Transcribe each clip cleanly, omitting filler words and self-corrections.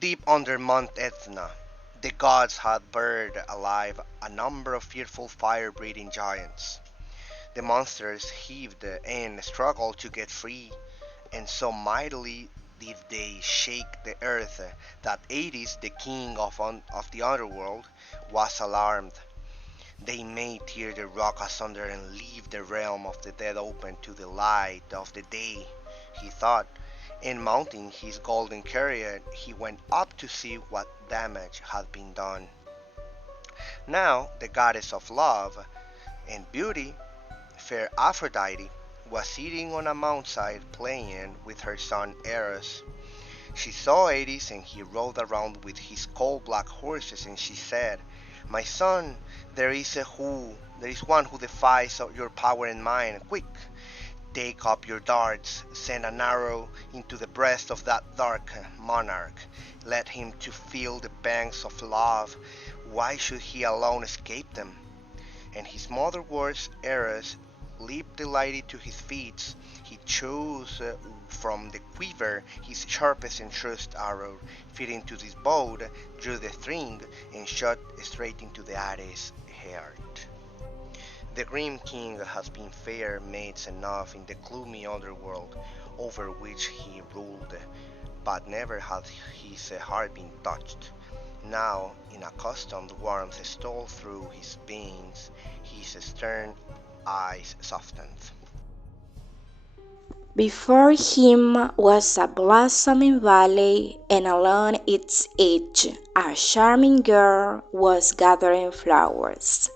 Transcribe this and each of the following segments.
Deep under Mount Etna, the gods had buried alive a number of fearful fire-breathing giants. The monsters heaved and struggled to get free, and so mightily did they shake the earth that Hades, the king of the underworld, was alarmed. They may tear the rock asunder and leave the realm of the dead open to the light of the day, he thought, and mounting his golden chariot he went up to see what damage had been done. Now the goddess of love and beauty, fair Aphrodite, was sitting on a mountainside playing with her son Eros. She saw Hades and he rode around with his coal-black horses, and she said, "My son, there is one who defies your power and mine. Quick, take up your darts, send an arrow into the breast of that dark monarch. Let him to feel the pangs of love. Why should he alone escape them?" And his mother words Eros leaped delighted to his feet. He chose from the quiver his sharpest and truest arrow, fit into his bow, drew the string, and shot straight into the Hades' heart. The grim king has been fair mates enough in the gloomy underworld over which he ruled, but never had his heart been touched. Now, an accustomed warmth stole through his veins, his stern eyes softened. Before him was a blossoming valley, and along its edge a charming girl was gathering flowers.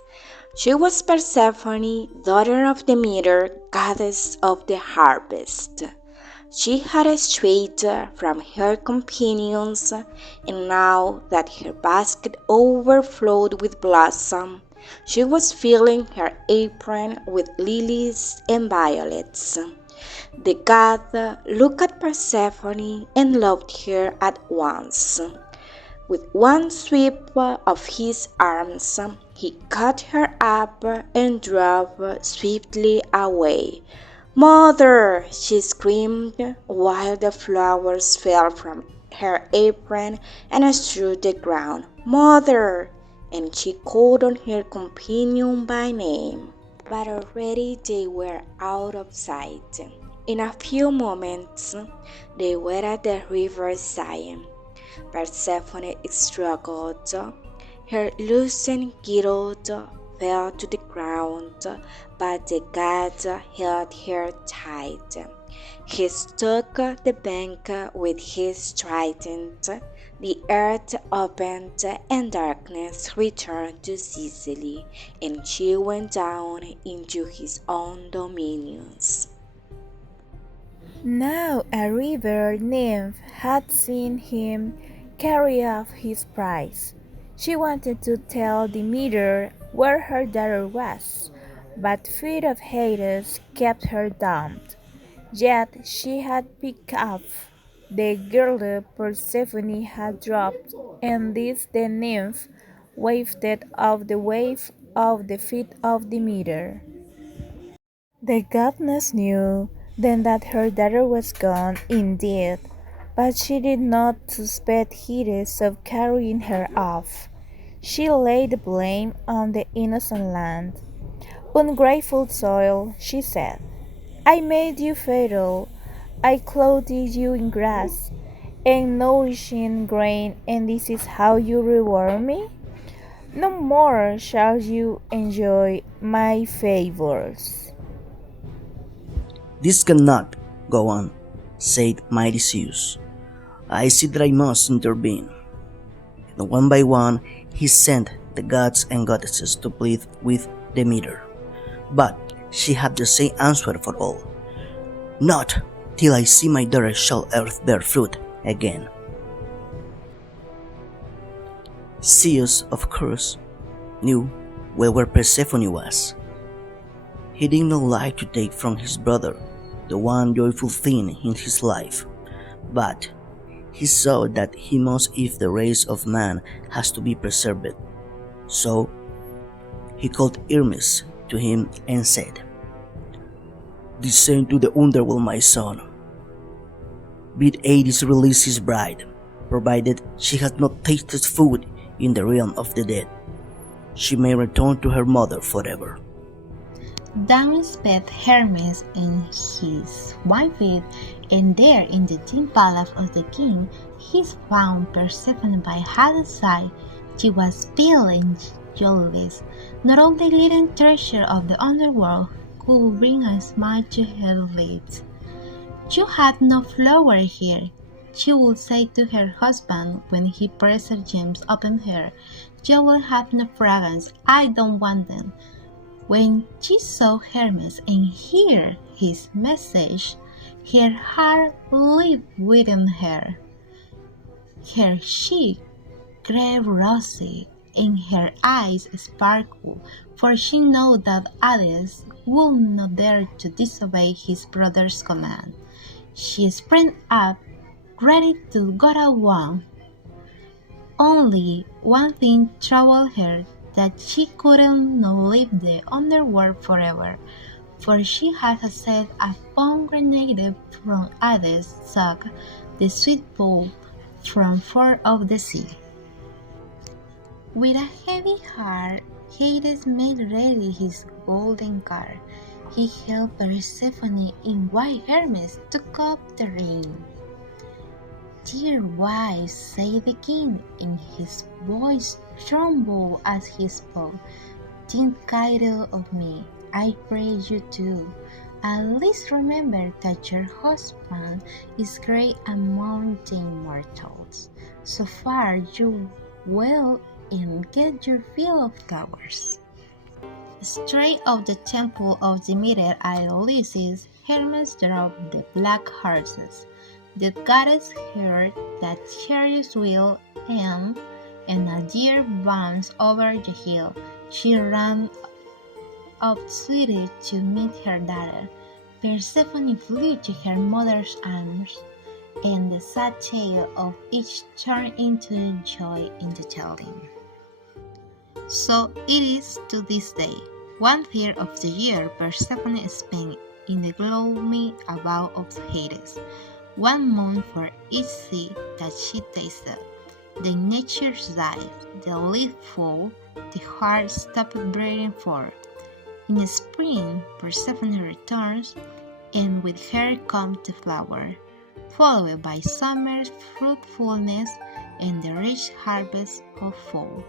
She was Persephone, daughter of Demeter, goddess of the harvest. She had strayed from her companions, and now that her basket overflowed with blossom, she was filling her apron with lilies and violets. The god looked at Persephone and loved her at once. With one sweep of his arms, he caught her up and drove swiftly away. "Mother!" she screamed, while the flowers fell from her apron and strewed the ground. "Mother!" And she called on her companion by name. But already they were out of sight. In a few moments, they were at the river Siam. Persephone struggled. Her loosened girdle fell to the ground, but the god held her tight. He struck the bank with his trident. The earth opened and darkness returned to Sicily, and she went down into his own dominions. Now a river nymph had seen him carry off his prize. She wanted to tell Demeter where her daughter was, but fear of Hades kept her dumb. Yet she had picked up the girdle Persephone had dropped, and this the nymph wafted off the wave of the feet of Demeter. The goddess knew then that her daughter was gone indeed, but she did not suspect Hades of carrying her off. She laid the blame on the innocent land. "Ungrateful soil," she said, "I made you fertile, I clothed you in grass and nourishing grain, and this is how you reward me? No more shall you enjoy my favors." "This cannot go on," said mighty Zeus. "I see that I must intervene." And one by one he sent the gods and goddesses to plead with Demeter. But she had the same answer for all: "Not till I see my daughter shall earth bear fruit again." Zeus, of course, knew well where Persephone was. He did not like to take from his brother the one joyful thing in his life, but he saw that he must if the race of man has to be preserved. So he called Hermes to him and said, "Descend to the underworld, my son. Bid Hades release his bride, provided she has not tasted food in the realm of the dead. She may return to her mother forever. Damon sped Hermes and his wife, and there in the dim palace of the king he found Persephone by Hades' side. She was pale and joyless. Not all the glittering treasure of the underworld could bring a smile to her lips. "You have no flower here," she would say to her husband when he pressed her gems upon her. "You will have no fragrance. I don't want them." When she saw Hermes and heard his message, her heart leaped within her. Her cheek grew rosy and her eyes sparkled, for she knew that Hades would not dare to disobey his brother's command. She sprang up, ready to go at once. Only one thing troubled her, that she couldn't leave the underworld forever, for she had set a pomegranate from Hades' suck the sweet pulp from far off the sea. With a heavy heart, Hades made ready his golden car. He held Persephone in while Hermes took up the ring. "Dear wife," said the king, and his voice trembled as he spoke, "think kindly of me, I pray you do. At least remember that your husband is great among the immortals. So far you will and get your fill of flowers." Straight of the temple of Demeter at Eleusis, Hermes drove the black horses. The goddess heard that chariot's wheel and a deer bounced over the hill. She ran up swiftly to meet her daughter. Persephone flew to her mother's arms, and the sad tale of each turned into joy in the telling. So it is to this day. 1/3 of the year Persephone spent in the gloomy abode of Hades. 1 month for each sea that she tasted. The nature died, the leaf fell, the heart stopped breathing for. In spring Persephone returns, and with her comes the flower, followed by summer's fruitfulness and the rich harvest of fall.